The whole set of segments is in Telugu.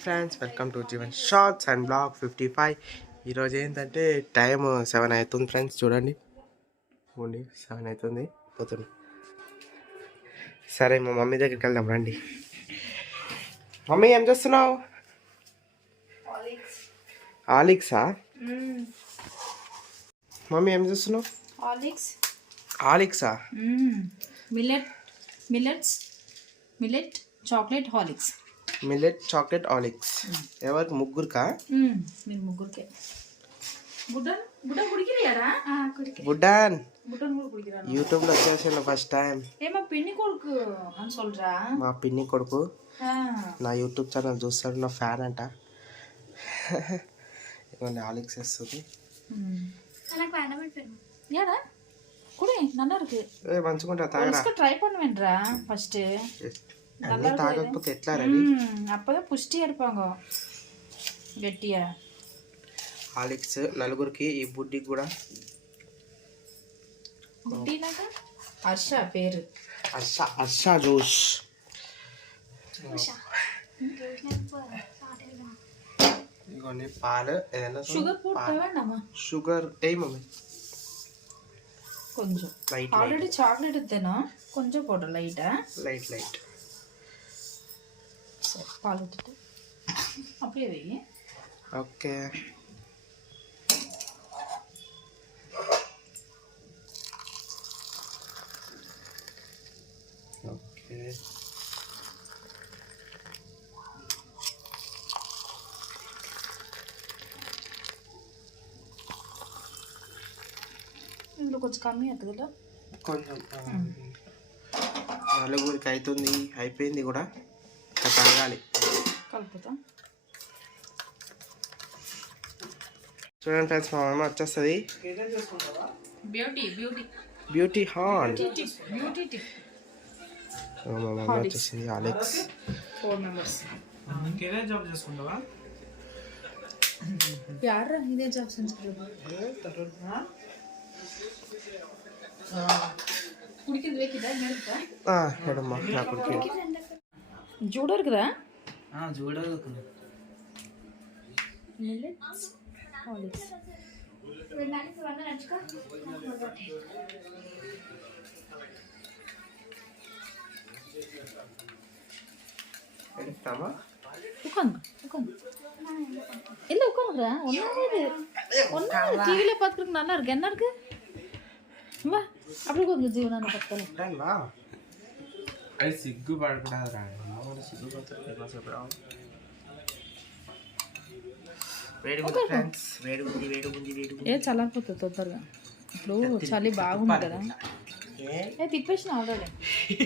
Friends welcome to Jeevan shorts and blog 55. ఈరోజు ఏంటంటే టైం 7 అవుతుంది ఫ్రెండ్స్. చూడండి 7 అవుతుంది పోతుంది. సరే మా మమ్మీ దగ్గరికి వెళ్దాం రండి. మమ్మీ ఏం చేస్తున్నావు? ఆలిక్సా? మమ్మీ ఏం చేస్తున్నావు? ఆలిక్సా? Millet chocolate Horlicks. Millet chocolate Horlicks. ఎవరికి? ముగ్గురుకా? మీరు ముగ్గురికే. బుడ్డాన్ యూట్యూబ్లో వచ్చేసిన ఫస్ట్ టైం. పిన్ని కొడుకు అని சொல்றா. మా పిన్ని కొడుకు నా యూట్యూబ్ ఛానల్ చూస్తాడు, నా ఫ్యాన్ అంట. ఇవన్నీ ఆలిక్స్ వస్తుంది. ஏடா குடி நல்லா இருக்கு. మంచిగా తాగరా? ட்ரை பண்ணுவேன்றா ஃபர்ஸ்ட். అన్నీ తాగకపోతే ఎట్లా రెడీ? அப்பதான் புஷ்டியா இருப்பாங்க గట్టిగా. ఆలిక్స్ నలుగురికి, ఈ బుడ్డికి కూడా. బుడ్డినాక హర్ష పేరు. హర్ష జోష్. ఇదిగోండి పాలు. ఏదైనా షుగర్ పోటా వేண்டாమా? షుగర్ ఏ మమ్మీ? కొంచెం. ఆల్రెడీ చాక్లెట్ ఇద్దాను, కొంచెం పోట లైటా? లైట్. సరే పాలు ఇద్దు அப்படியே వెయ్యి. ఓకే. ఇందులో కొంచెం కమ్మీ అవుతుంది కదా? కొంచెం. నలుగురికి అవుతుంది, అయిపోయింది కూడా. తాగాలి. కలుపుతాం. చూడండి ఫ్రెండ్స్, మా మమ్మ వచ్చేస్తుంది. Beauty horn. మా మమ్మ వచ్చేసింది. ఆలిక్స్ 4 మెంబర్స్. జాబ్ చేసుకుంటావా? యారా ఇదే జాబ్ సెంచుకుంటా. குடிக்கிறது வைக்கிதா மேலக்கா? எடம்மா நான் குடிக்கிறேன். ஜூடா இருக்குதா? ஜூடா இருக்குது. மில்லெட்ஸ் ஹாலிக்ஸ். ரெண்டாనికి వంద నచ్చుకో. எடுத்தாமா? உட்காந்து. இல்ல உட்காந்துடா. ஒண்ணா டிவில பாத்துக்கிட்டு நல்லா இருக்கு. என்ன இருக்கு? வா அப்படியே கொஞ்சம் ஜீவனான பக்கத்துல வா. அது சிக்கு படக்கூடாதுடா. நம்மளோட சிக்கு பார்த்துட்டு என்ன சொல்றோம்? వేడిగుంది ఫ్రెండ్స్. వేడిగుంది. ఏ చల్లారిపోతుంది తొందరగా. ఇప్పుడు చలి బాగుంది కదా. తిప్పేసిన ఆల్రెడీ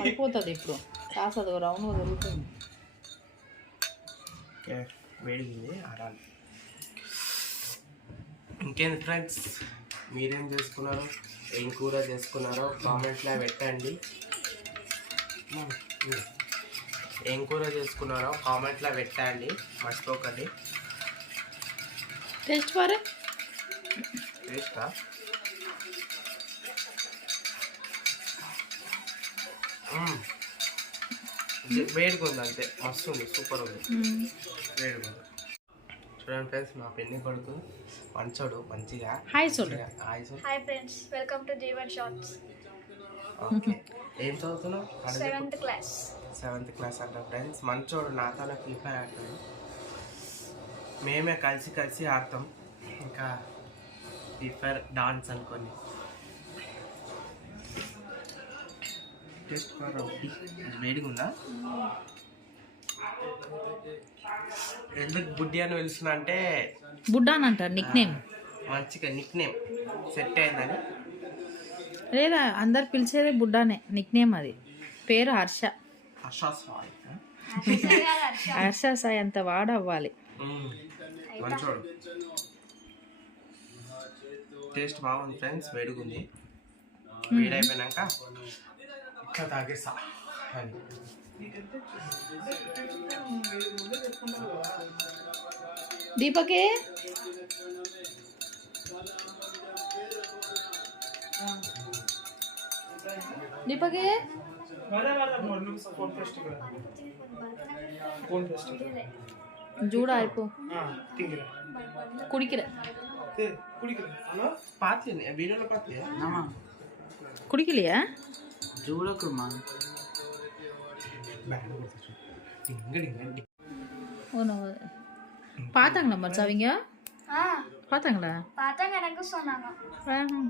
పడిపోతుంది. ఇప్పుడు కాస్త అది రౌండ్గా దొరుకుతుంది. వేడిగుంది ఆడాలి. ఇంకేంది ఫ్రెండ్స్, మీరేం చేసుకున్నారు, ఏం కూర చేసుకున్నారో కామెంట్లో పెట్టండి. ఏం కూర చేసుకున్నారో కామెంట్లో పెట్టండి, మర్చిపోకండి. టేస్ట్ పారే. టేస్టా? వేడిగా ఉంది అంతే. మస్తు ఉంది, సూపర్ ఉంది. వేడిగా ఉంది. చూడండి ఫ్రెండ్స్, మా పెళ్లి కొడుకు మంచోడు, మంచిగా. హాయ్ చూడు. Hi friends, welcome to Jeevan shorts. Okay. ఏం చదువుతున్నావు? 7th class. 7th క్లాస్ అంట ఫ్రెండ్స్. మంచోడు, నాతో ఫ్రీ ఫైర్ ఆడుతుంది. మేమే కలిసి ఆడతాం. ఇంకా ఫ్రీ ఫైర్ డాన్స్ అనుకోండి. టేస్ట్ ఫర్ ఒకటి వేడిగా ఉందా? ఎందుకు బుడ్డి అని పిలుస్తున్నా అంటే, బుడ్డా అని అంటారు నిక్ నేమ్. మంచిగా నిక్ నేమ్ సెట్ అయిందని. లేదా అందరు పిలిచేదే బుడ్డానే, నిక్ నేమ్. అది పేరు హర్ష. హర్ష సాయి అంత వాడవ్వాలి. మంచోడు. టేస్ట్ బాగుంది ఫ్రెండ్స్. వేడిగుంది. వేడైపోయినాక ఇంకా తాగేసా. దీపకే ஜூடா இப்போ திங்கிறேன் குடிக்கிற குடிக்கிறேன் ஹலோ பார்த்தேன் வீடியோவில் பார்த்தேன் ஆமாம் குடிக்கலையா ஜூடாக்குமா ஒன்று பார்த்தாங்களா மச்சா அவங்க ஆ பார்த்தாங்களா பார்த்தாங்க எனக்கு சொன்னாங்க ஆஹா.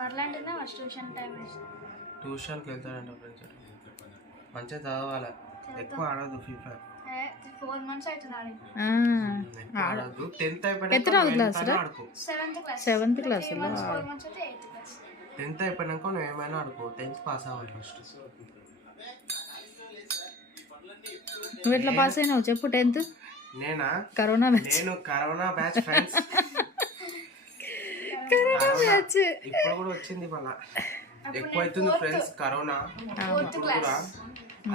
வரலாంటినే ఫస్ట్ ట్యూషన్ టైం ట్యూషన్కి వెళ్తాడంట ఫ్రెండ్స్ మంచిగా చదవాలి ఎక్కువ ఆడదు ఫీఫా 4 months అవుతుంది ఆడి ఆ. ఎక్కువ ఆడదు 10th ఎత్తున్నావు క్లాస్ రా? ఆడుకో 7th క్లాస్ 7th class లో? 4 months అయితే 8th క్లాస్ 10th అయిపోయినాక నువ్వు ఏమైనా ఆడుకో 10th పాస్ అవ్వాలి ఫస్ట్ నువ్వు ఎట్లా పాస్ అయినావు చెప్పు 10th నేనా కరోనా బ్యాచ్ నేను corona batch friends corona batch ఇప్పుడు కూడా వచ్చింది మళ్ళా ఎక్కువ అవుతుంది ఫ్రెండ్స్ కరోనా ఇప్పుడు కూడా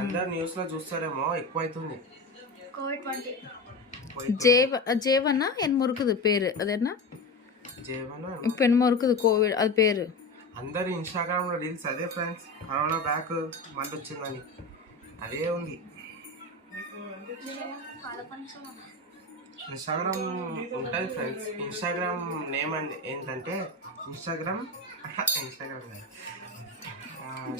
అందరు న్యూస్ లో చూస్తారేమో ఎక్కువ అవుతుంది కోవిడ్ 20 ஜேவன்னா என் முறுக்குது பேரு அது என்ன జీవన இப்போ என்னமோ இருக்குது கோவிட் அது பேரு అందరు ఇన్స్టాగ్రామ్ లో రీల్స్ అదే ఫ్రెండ్స్ కరోనా బ్యాక్ మళ్ళీ వచ్చిందని అదే ఉంది ఇన్స్టాగ్రామ్ ఉంటుంది ఫ్రెండ్స్ ఇన్స్టాగ్రామ్ నేమ్ ఏంటంటే Instagram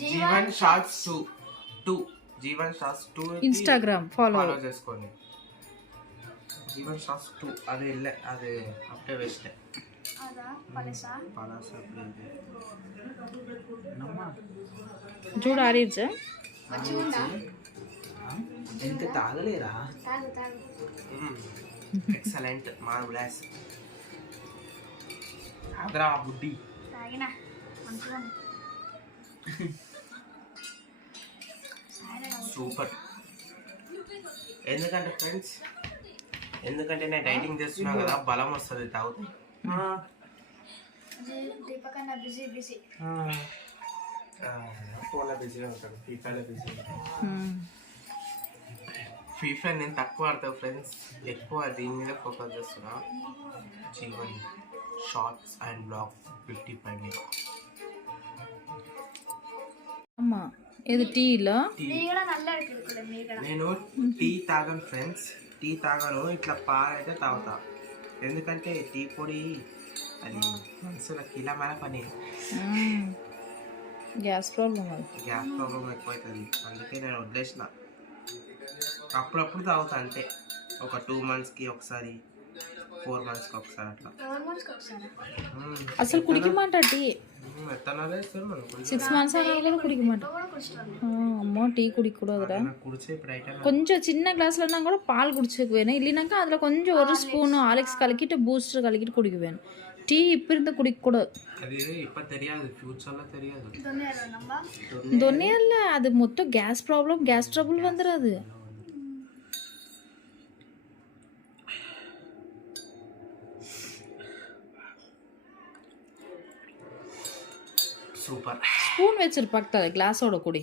Jeevan shorts 2 Jeevan shorts 2 Instagram follow follow చేసుకోండి జీవన్ షార్ట్స్ 2 అది అది అప్పుడే వేస్ట్ అదా పలసా చూడు ఆరిడ్జా ఇంకా తాగలేరా తాగు తాగు ఎక్సలెంట్ మార్వెలస్ ఆద్రా బుడ్డి తాగినా మంచిగా సూపర్ ఎందుకంటే ఫ్రెండ్స్ ఎందుకంటే నేను డైటింగ్ చేస్తున్నాను కదా బలం వస్తుంది తాగుతాయి దీపక్ అన్న బిజీ ఫోన్లో బిజీగా ఉంటాడు ఫీఫాలో బిజీ ఫీఫా నేను తక్కువ ఆడతాను ఫ్రెండ్స్ ఎక్కువ దీని మీద ఫోకస్ చేస్తున్నా జీవన్ షార్ట్స్ అండ్ బ్లాగ్ 55 ஆமா இது டீல మీగడ నల్ల అడుగుతుంది మీగడ నేను టీ తాగను ఫ్రెండ్స్ టీ తాగను ఇట్లా పాలైతే తాగుతా ఎందుకంటే టీ పొడి అది మనుషులకి ఇలా మన పని గ్యాస్ ప్రాబ్లం అది గ్యాస్ ప్రాబ్లం ఎక్కువవుతుంది అందుకే నేను వదిలేసిన అప్పుడప్పుడు తాగుతా అంతే ఒక 2 monthsకి ఒకసారి 4 monthsకి ఒకసారి అట్లా 4 monthsకి ఒకసారి అసలు కుడికమంట టీ ఎత్తనాలే ఇస్తారు మనం 6 months అయినా కూడా కుడికమంట కూడా కుడుస్తాను అమ్మో టీ కుడికూడదురా కుడిచే ఇప్పుడు ఐటమ్ కొంచెం చిన్న గ్లాసులో ఉన్నా కూడా పాలు కుడిచకపోయినా இல்லைனாக்க அதில் கொஞ்சம் ஒரு ஸ்பூன் ஆர்லிக்ஸ் கலக்கிட்டு பூஸ்டர் கலக்கிட்டு குடிக்குவேன் டீ இப்போ இருந்து குடிக்கக்கூடாது అది ఇప్పుడు తెలియదు ఫ్యూచర్లో తెలియదు దొన్నేరు నమ్మా தொன்னையல்ல அது மொத்தம் கேஸ் ப்ராப்ளம் கேஸ் ட்ரபிள் வந்துடாது సూపర్ ஸ்பூன் வச்சிருப்பாக்தா கிளாஸோட குடி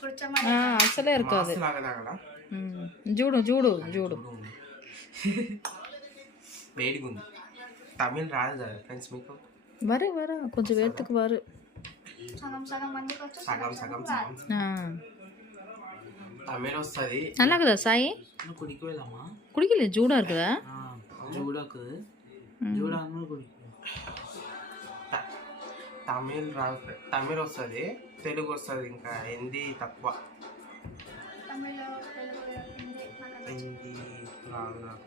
కూర్చోమని అసలే இருக்காது లాగా తాగడా జూడు జూడు జూడు వేడిగా ఉంది తమిళ్ రాదు కదా ఫ్రెండ్స్ మీకు వరు వరు కొంచెం వేర్తుకు వరు సగం సగం మందికి వచ్చి సగం సగం సగం తమిళ్ వస్తుంది நல்லா இருக்குதா సాయి குடிக்க வேலாமா குடிக்கல ஜூடா இருக்குதா జూడాకు జూడా అన్న కుడికి తమిళ్ రాదు తమిళ్ వస్తుంది తెలుగు వస్తుంది ఇంకా హిందీ తక్కువ తమిళ తెలుగు హిందీ నాకు హిందీ రాదు నాకు